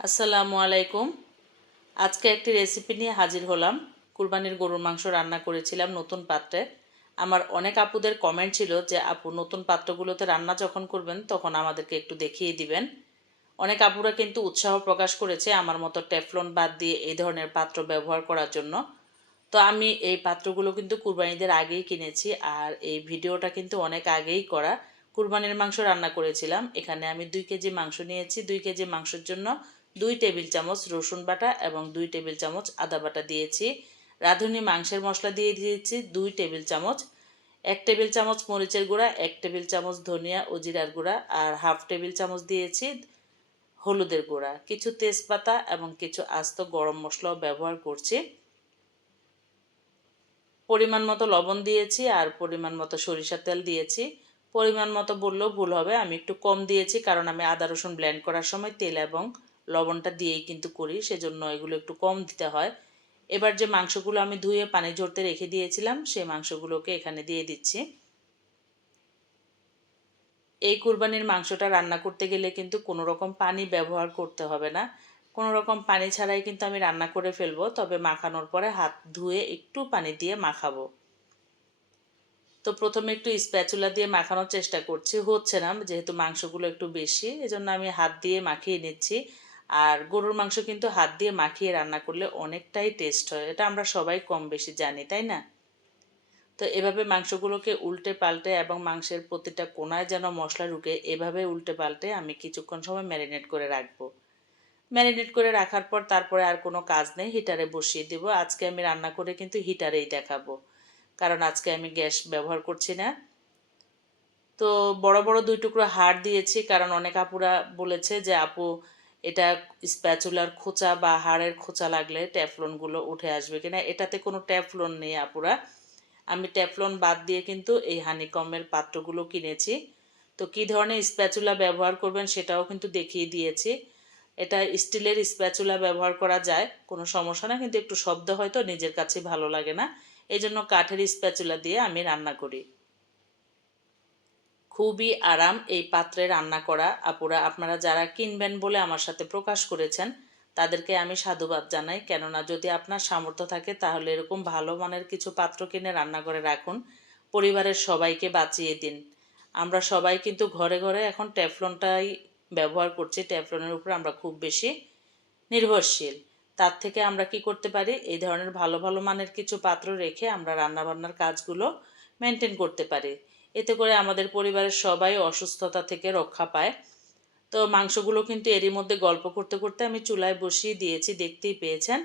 আসসালামু আলাইকুম। আজকে একটি রেসিপি নিয়ে হাজির হলাম। কুরবানির গরুর মাংস রান্না করেছিলাম নতুন পাত্রে। আমার অনেক আপুদের কমেন্ট ছিল যে, আপু, নতুন পাত্রগুলোতে রান্না যখন করবেন, তখন আমাদেরকে একটু দেখিয়ে দিবেন। অনেক আপুরা কিন্তু উৎসাহ প্রকাশ করেছে আমার মতো টেফলন বাদ দিয়ে এই ধরনের পাত্র ব্যবহার করার জন্য। তো আমি এই পাত্রগুলো কিন্তু কুরবানিদের আগেই কিনেছি আর এই ভিডিওটা কিন্তু অনেক আগেই করা। কুরবানির মাংস রান্না করেছিলাম। এখানে আমি দুই কেজি মাংস নিয়েছি। দুই কেজি মাংসের জন্য দুই টেবিল চামচ রসুন বাটা এবং দুই টেবিল চামচ আদা বাটা দিয়েছি। রাঁধুনি মাংসের মশলা দিয়ে দিয়েছি দুই টেবিল চামচ, এক টেবিল চামচ মরিচের গুঁড়া, এক টেবিল চামচ ধনিয়া ও জিরার গুঁড়া আর হাফ টেবিল চামচ দিয়েছি হলুদের গুঁড়া। কিছু তেজপাতা এবং কিছু আস্ত গরম মশলাও ব্যবহার করছি। পরিমাণ মতো লবণ দিয়েছি আর পরিমাণ মতো সরিষার তেল দিয়েছি। পরিমাণ মতো বললেও ভুল হবে, আমি একটু কম দিয়েছি কারণ আমি আদা রসুন ব্লেন্ড করার সময় তেল এবং লবণটা দিয়েই কিন্তু করি, সেজন্য এগুলো একটু কম দিতে হয়। এবার যে মাংসগুলো আমি ধুয়ে পানি ঝরতে রেখে দিয়েছিলাম, সেই মাংসগুলোকে এখানে দিয়ে দিচ্ছি। এই কুরবানির মাংসটা রান্না করতে গেলে কিন্তু কোনো রকম পানি ব্যবহার করতে হবে না। কোনো রকম পানি ছাড়াই কিন্তু আমি রান্না করে ফেলব, তবে মাখানোর পরে হাত ধুয়ে একটু পানি দিয়ে মাখাবো। তো প্রথমে একটু স্প্যাচুলা দিয়ে মাখানোর চেষ্টা করছি, হচ্ছে না, যেহেতু মাংসগুলো একটু বেশি, এজন্য আমি হাত দিয়ে মাখিয়ে নিচ্ছি। আর গরুর মাংস কিন্তু হাত দিয়ে মাখিয়ে রান্না করলে অনেকটাই টেস্ট হয়। এটা আমরা সবাই কম বেশি জানি, তাই না? তো এভাবে মাংসগুলোকে উল্টে পাল্টে এবং মাংসের প্রতিটা কোনায় যেন মশলা ঢুকে, এভাবে উল্টে পাল্টে আমি কিছুক্ষণ সময় ম্যারিনেট করে রাখব। ম্যারিনেট করে রাখার পর তারপরে আর কোনো কাজ নেই হিটারে বসিয়ে দেব। আজকে আমি রান্না করে কিন্তু হিটারেই দেখাবো, কারণ আজকে আমি গ্যাস ব্যবহার করছি না। তো বড় বড় দুই টুকরো হাড় দিয়েছি, কারণ অনেক আপুরা বলেছে যে, আপু এটা স্প্যাচুলার খোঁচা বা হাড়ের খোঁচা লাগলে ট্যাফলনগুলো উঠে আসবে কিনা, এটাতে কোনো ট্যাফলন নেই আপুরা। আমি ট্যাফলন বাদ দিয়ে কিন্তু এই হানিকমের পাত্রগুলো কিনেছি। তো কী ধরনের স্প্যাচুলা ব্যবহার করবেন সেটাও কিন্তু দেখিয়ে দিয়েছি। এটা স্টিলের স্প্যাচুলা ব্যবহার করা যায়, কোনো সমস্যা না, কিন্তু একটু শব্দ হয়তো নিজের কাছে ভালো লাগে না। এই জন্য কাঠের স্প্যাচুলা দিয়ে আমি রান্না করি। খুবই আরাম এই পাত্রে রান্না করা। আপুরা, আপনারা যারা কিনবেন বলে আমার সাথে প্রকাশ করেছেন, তাদেরকে আমি সাধুবাদ জানাই। কেননা, যদি আপনার সামর্থ্য থাকে, তাহলে এরকম ভালো মানের কিছু পাত্র কিনে রান্না করে রাখুন। পরিবারের সবাইকে বাঁচিয়ে দিন। আমরা সবাই কিন্তু ঘরে ঘরে এখন ট্যাফলনটাই ব্যবহার করছি। ট্যাফলনের উপর আমরা খুব বেশি নির্ভরশীল। তার থেকে আমরা কি করতে পারি? এই ধরনের ভালো ভালো মানের কিছু পাত্র রেখে আমরা রান্নাবান্নার কাজগুলো মেনটেন করতে পারি। এতে করে আমাদের পরিবারের সবাই অসুস্থতা থেকে রক্ষা পায়। তো মাংসগুলো কিন্তু এরই মধ্যে গল্প করতে করতে আমি চুলায় বসিয়ে দিয়েছি, দেখতেই পেয়েছেন।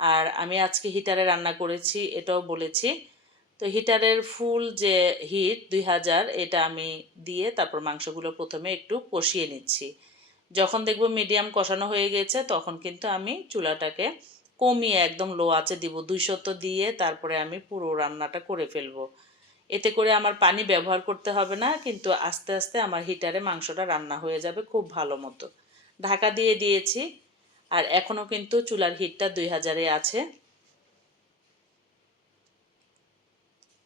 আর আমি আজকে হিটারে রান্না করেছি, এটাও বলেছি। তো হিটারের ফুল যে হিট দুই হাজার, এটা আমি দিয়ে তারপর মাংসগুলো প্রথমে একটু কষিয়ে নিচ্ছি। যখন দেখব মিডিয়াম কষানো হয়ে গেছে, তখন কিন্তু আমি চুলাটাকে কমিয়ে একদম লো আছে দিব। দুইশত দিয়ে তারপরে আমি পুরো রান্নাটা করে ফেলব। এতে করে আমার পানি ব্যবহার করতে হবে না, কিন্তু আস্তে আস্তে আমার হিটারে মাংসটা রান্না হয়ে যাবে খুব ভালো মতো। ঢাকা দিয়ে দিয়েছি, আর এখনও কিন্তু চুলার হিটটা দুই হাজারে আছে।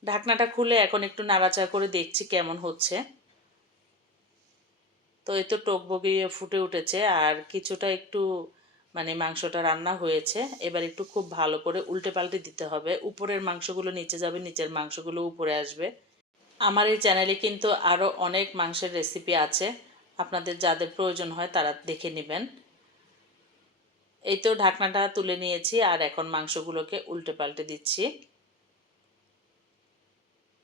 ঢাকনাটা খুলে এখন একটু নাড়াচাড়া করে দেখছি কেমন হচ্ছে। তো এই তো টক বগিয়ে ফুটে উঠেছে, আর কিছুটা একটু মানে মাংসটা রান্না হয়েছে, এবার একটু খুব ভালো করে উল্টে পাল্টে দিতে হবে। উপরের মাংসগুলো নিচে যাবে, নিচের মাংসগুলো উপরে আসবে। আমার এই চ্যানেলে কিন্তু আরও অনেক মাংসের রেসিপি আছে, আপনাদের যাদের প্রয়োজন হয় তারা দেখে নেবেন। এই তো ঢাকনাটা তুলে নিয়েছি আর এখন মাংসগুলোকে উল্টে পাল্টে দিচ্ছি।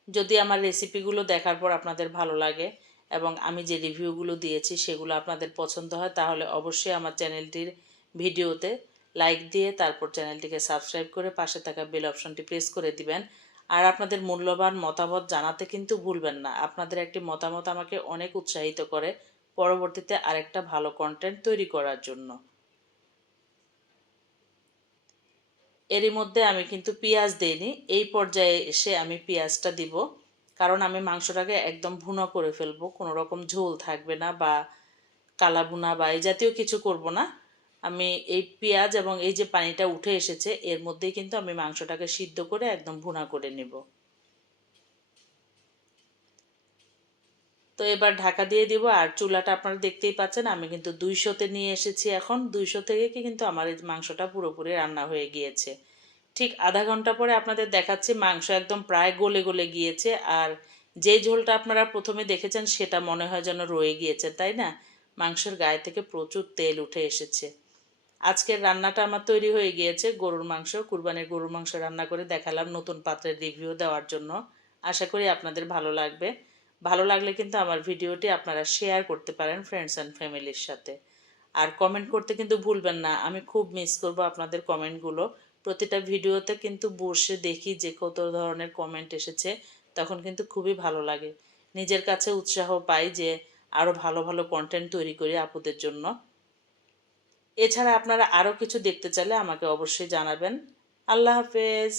যদি আমার রেসিপিগুলো দেখার পর আপনাদের ভালো লাগে এবং আমি যে রিভিউগুলো দিয়েছি সেগুলো আপনাদের পছন্দ হয়, তাহলে অবশ্যই আমার চ্যানেলটির ভিডিওতে লাইক দিয়ে তারপর চ্যানেলটিকে সাবস্ক্রাইব করে পাশে থাকা বেল অপশনটি প্রেস করে দিবেন। আর আপনাদের মূল্যবান মতামত জানাতে কিন্তু ভুলবেন না। আপনাদের একটি মতামত আমাকে অনেক উৎসাহিত করে পরবর্তীতে আরেকটা ভালো কন্টেন্ট তৈরি করার জন্য। এরই মধ্যে আমি কিন্তু পেঁয়াজ দিইনি। এই পর্যায়ে এসে আমি পেঁয়াজটা দিব। কারণ আমি মাংসটাকে একদম ভুনা করে ফেলব। কোনো রকম ঝোল থাকবে না বা কালা ভুনা বা এই জাতীয় কিছু করব না। আমি এই পেঁয়াজ এবং এই যে পানিটা উঠে এসেছে, এর মধ্যেই কিন্তু আমি মাংসটাকে সিদ্ধ করে একদম ভুনা করে নেব। তো এবার ঢাকা দিয়ে দিব, আর চুলাটা আপনারা দেখতেই পাচ্ছেন, আমি কিন্তু দুইশোতে নিয়ে এসেছি এখন। দুইশো থেকে কি কিন্তু আমার এই মাংসটা পুরোপুরি রান্না হয়ে গিয়েছে। ঠিক আধা ঘণ্টা পরে আপনাদের দেখাচ্ছি, মাংস একদম প্রায় গলে গলে গিয়েছে, আর যে ঝোলটা আপনারা প্রথমে দেখেছেন, সেটা মনে হয় যেন রয়ে গিয়েছে, তাই না? মাংসের গায়ে থেকে প্রচুর তেল উঠে এসেছে। আজকের রান্নাটা আমার তৈরি হয়ে গিয়েছে। গরুর মাংস, কুরবানির গরুর মাংস রান্না করে দেখালাম নতুন পাত্রের রিভিউ দেওয়ার জন্য। আশা করি আপনাদের ভালো লাগবে। ভালো লাগলে কিন্তু আমার ভিডিওটি আপনারা শেয়ার করতে পারেন ফ্রেন্ডস অ্যান্ড ফ্যামিলির সাথে। আর কমেন্ট করতে কিন্তু ভুলবেন না। আমি খুব মিস করব আপনাদের কমেন্টগুলো প্রতিটা ভিডিওতে কিন্তু বসে দেখি যে কত ধরনের কমেন্ট এসেছে, তখন কিন্তু খুবই ভালো লাগে। নিজের কাছে উৎসাহ পাই যে আরও ভালো ভালো কন্টেন্ট তৈরি করি আপুদের জন্য। এছাড়া আপনারা আরও কিছু দেখতে চাইলে আমাকে অবশ্যই জানাবেন। আল্লাহ হাফেজ।